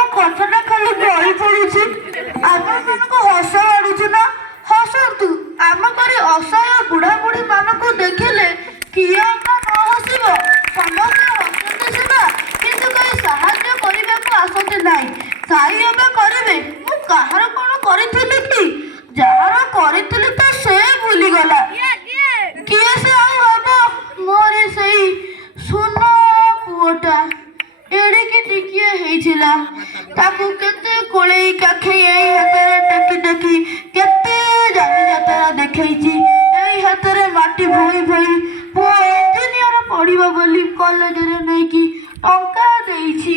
ମୋ କଥାଟା ଖାଲି ଗଳି ପଡୁଛି। ଆପଣମାନଙ୍କୁ ହସ ମାଡୁଛି ନା? ହସନ୍ତୁ। ଆମ ପରି ଅସହାୟ ବୁଢାବୁଢୀ ମାନଙ୍କୁ ଦେଖିଲେ କିଏ ନ ହସିବ? ସମସ୍ତେ ହସନ୍ତି ସିନା, କିନ୍ତୁ କେହି ସାହାଯ୍ୟ କରିବାକୁ ଆସନ୍ତି ନାହିଁ। ସାଇ ଏବେ କରିବେ। ମୁଁ କାହାର କଣ କରିଥିଲି କି? ଯାହାର କରିଥିଲି ତ ସେ ଭୁଲିଗଲା। କିଏ ସେ ଆଉ ହବ? ମୋର ସେଇ ସୁନା ପୁଅଟା ଏଡ଼ିକି ଟିକିଏ ହେଇଥିଲା। ତାକୁ କେତେ କୋଳେଇ କାଖେଇ ଏଇ ହାତରେ ଟେକି ଟେକି କେତେ ଯାତ୍ରା ଦେଖେଇଛି। ଏଇ ହାତରେ ମାଟି ଭୋଇ ଭୋଇ ପୁଅ ଇଞ୍ଜିନିୟର ପଢିବ ବୋଲି କଲେଜରେ ନେଇକି ଟଙ୍କା ଦେଇଛି।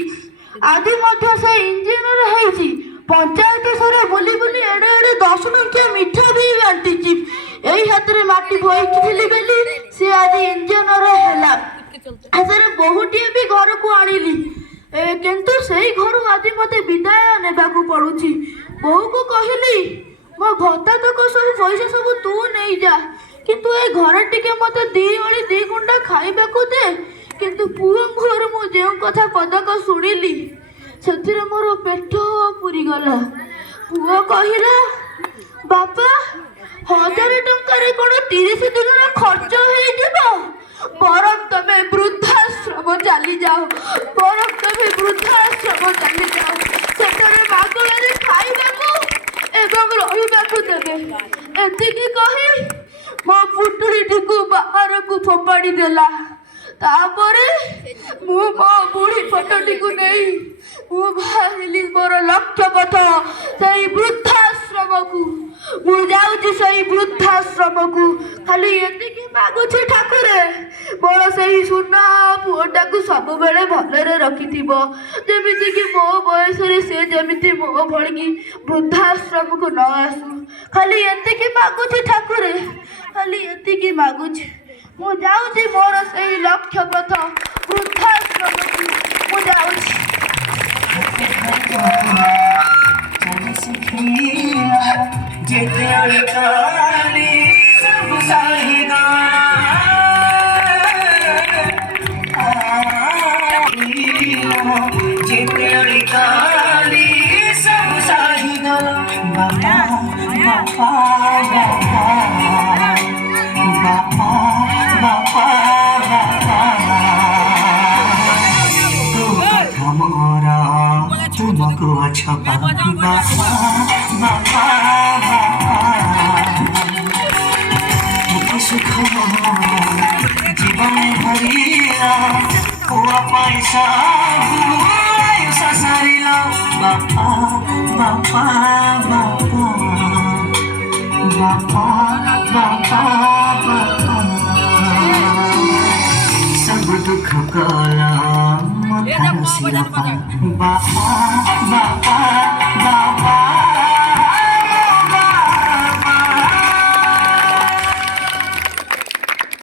ଆଜି ମଧ୍ୟ ସେ ଇଞ୍ଜିନିୟର ହେଇଛି। ପଞ୍ଚାୟତ ସାରା ବୁଲି ବୁଲି ଏଡ଼େ ଏଡ଼େ 10 ଟଙ୍କିଆ ମିଠା ବି ବାଣ୍ଟିଛି। ଏଇ ହାତରେ ମାଟି ବୋହିଥିଲି ବୋଲି ସେ ଆଜି ଇଞ୍ଜିନିୟର ହେଲା। ହାତରେ ବୋହୂଟିଏ ବି ଘରକୁ ଆଣିଲି, କିନ୍ତୁ ସେଇ ଘରୁ ଆଜି ମତେ ବିଦାୟ ନେବାକୁ ପଡୁଛି। ବୋହୂକୁ କହିଲି, ମୋ ଭତ୍ତା ତକ ସବୁ ପଇସା ସବୁ ତୁ ନେଇଯା, କିନ୍ତୁ ଏ ଘରେ ଟିକେ ମତେ 2 ଓଳି 2 ଗୁଣ୍ଡା ଖାଇବାକୁ ଦେ। କିନ୍ତୁ ପୁଅ ମୁହଁରୁ ମୁଁ ଯେଉଁ କଥା ପଦକ ଶୁଣିଲି ସେଥିରେ ମୋର ପେଟ ପୁରିଗଲା। ପୁଅ କହିଲା, ବାପା 1000 ଟଙ୍କାରେ କଣ 30 ଦିନର ଖର୍ଚ୍ଚ ହେଇଯିବ? ବରଂ ତମେ ବୃଦ୍ଧାଶ୍ରମ ଚାଲିଯାଅ, ବରଂ ତମେ ବୃଦ୍ଧାଶ୍ରମ ଚାଲିଯାଅ। ସେଠାରେ ମାଗଣାରେ ଖାଇବାକୁ ଏବଂ ରହିବାକୁ ଦେବେ। ଏତିକି କହି ମୋ ପୁଟୁଳିଟିକୁ ବାହାରକୁ ଫୋପାଡ଼ି ଦେଲା। ତାପରେ ମୁଁ ମୋ ବୁଢ଼ୀ ଫଟୋଟିକୁ ନେଇ ମୁଁ ବାହାରିଲି ମୋର ଲକ୍ଷ୍ୟ ପଥ, ସେଇ ବୃଦ୍ଧାଶ୍ରମକୁ। ମୁଁ ଯାଉଛି ସେଇ ବୃଦ୍ଧାଶ୍ରମକୁ। ଖାଲି ଏତିକି ମାଗୁଛି ଠାକୁରେ, ମୋର ସେଇ ସୁନା ପୁଅଟାକୁ ସବୁବେଳେ ଭଲରେ ରଖିଥିବ। ଯେମିତିକି ମୋ ବୟସରେ ସେ ଯେମିତି ମୋ ଭଳିକି ବୃଦ୍ଧାଶ୍ରମକୁ ନ ଆସୁ। ଖାଲି ଏତିକି ମାଗୁଛି ଠାକୁରେ, ଖାଲି ଏତିକି ମାଗୁଛି। ମୁଁ ଯାଉଛି ମୋର ସେଇ ଲକ୍ଷ୍ୟ ପଥ ବୃଦ୍ଧାଶ୍ରମକୁ। ମୁଁ ଯାଉଛି। तुमको अच्छा सुख जीवन भरिला पुआ पैसा सारिला बापा बापा बापा बापा बापा बापा सब दुख कला बापा बापा